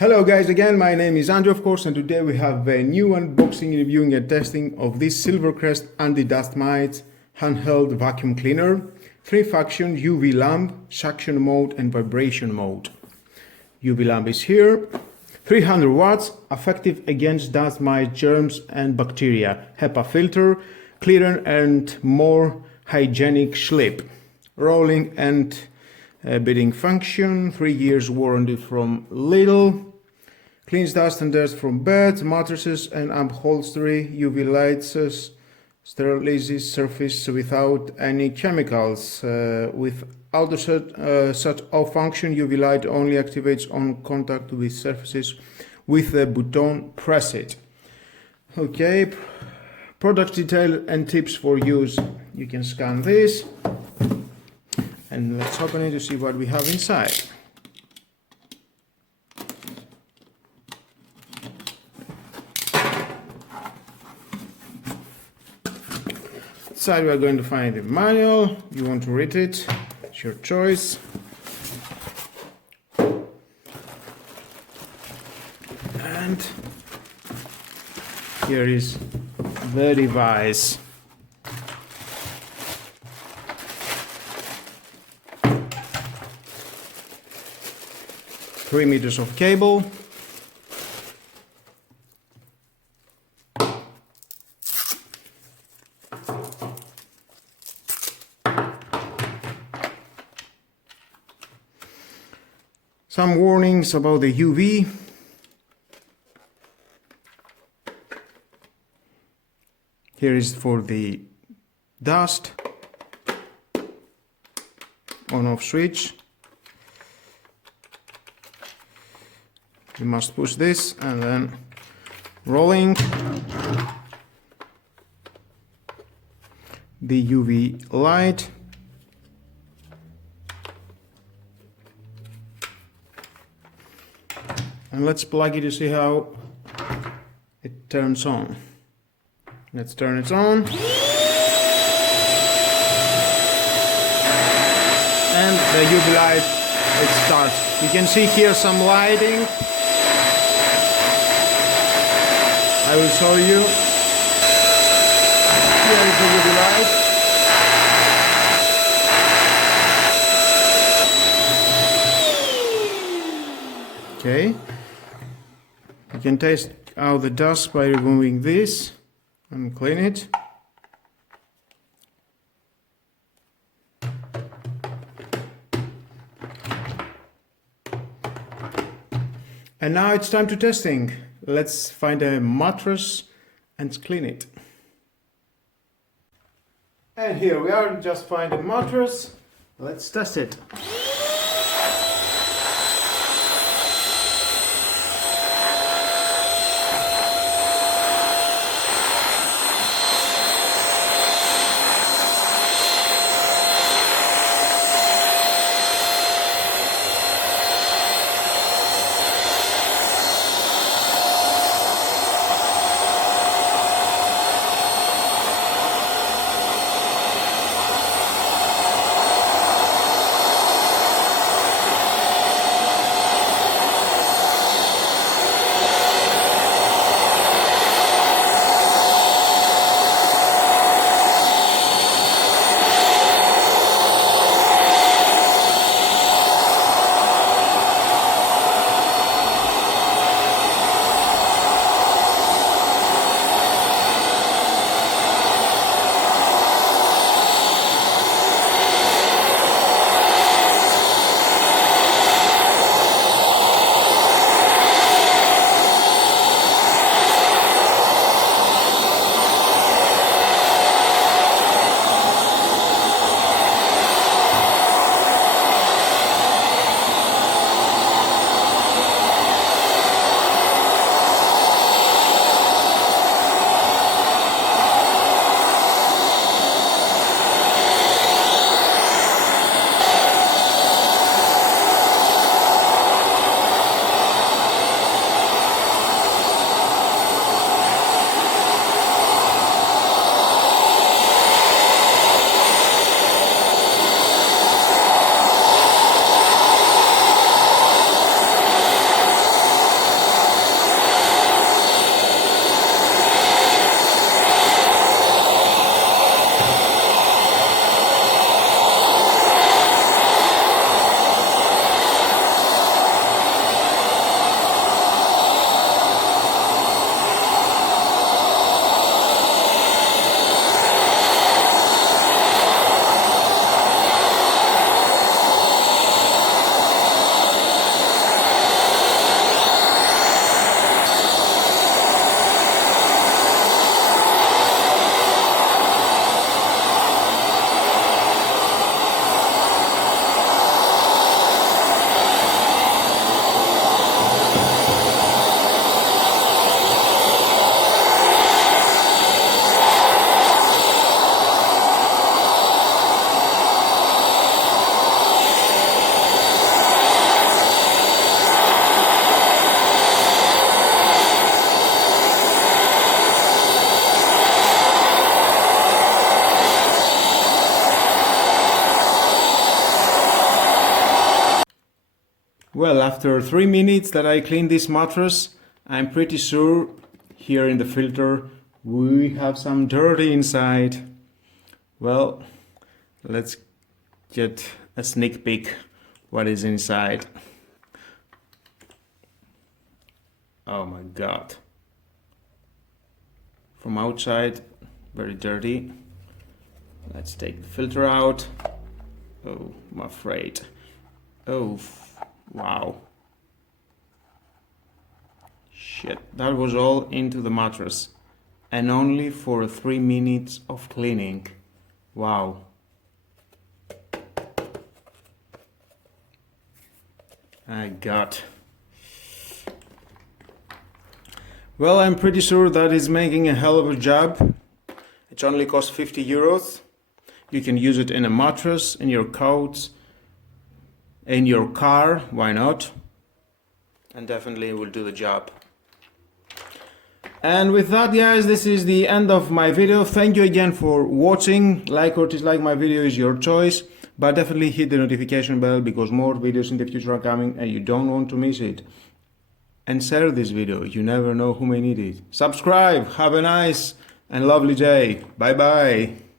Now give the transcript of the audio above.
Hello guys, again my name is Andrew of course, and today we have a new unboxing, reviewing and testing of this Silvercrest anti-dust mites handheld vacuum cleaner. 3-function UV lamp, suction mode and vibration mode. UV lamp is here. 300 watts, effective against dust mite, germs and bacteria. HEPA filter, cleaner and more hygienic sleep. Rolling and bedding function, 3 years warranty from Lidl. Cleans dust and dirt from beds, mattresses and upholstery. UV lights sterilizes surface without any chemicals. Without such off function, UV light only activates on contact with surfaces with the button pressed. Okay, product detail and tips for use. You can scan this and let's open it to see what we have inside. Inside we are going to find the manual. You want to read it, it's your choice. And here is the device. Three meters of cable. Some warnings about the UV. Here is for the dust on-off switch. You must push this and then rolling the UV light. And let's plug it to see how it turns on. Let's turn it on. And the UV light, it starts. You can see here some lighting. I will show you. Here is the UV light. Okay. You can test out the dust by removing this and clean it. And now it's time to testing. Let's find a mattress and clean it. And here we are, just find a mattress. Let's test it. after 3 minutes that I cleaned this mattress, I'm pretty sure here in the filter we have some dirty inside. Well, let's get a sneak peek what is inside. Oh my god. From outside, very dirty. Let's take the filter out. Oh, I'm afraid. Oh, wow. Shit, that was all into the mattress. And only for 3 minutes of cleaning. Wow. My god. Well, I'm pretty sure that is making a hell of a job. It only costs 50 euros. You can use it in a mattress, in your couch, in your car, why not? And definitely will do the job. And with that, guys, this is the end of my video. Thank you again for watching. Like or dislike my video is your choice, but definitely hit the notification bell because more videos in the future are coming and you don't want to miss it. And share this video, you never know who may need it. Subscribe, have a nice and lovely day. Bye bye.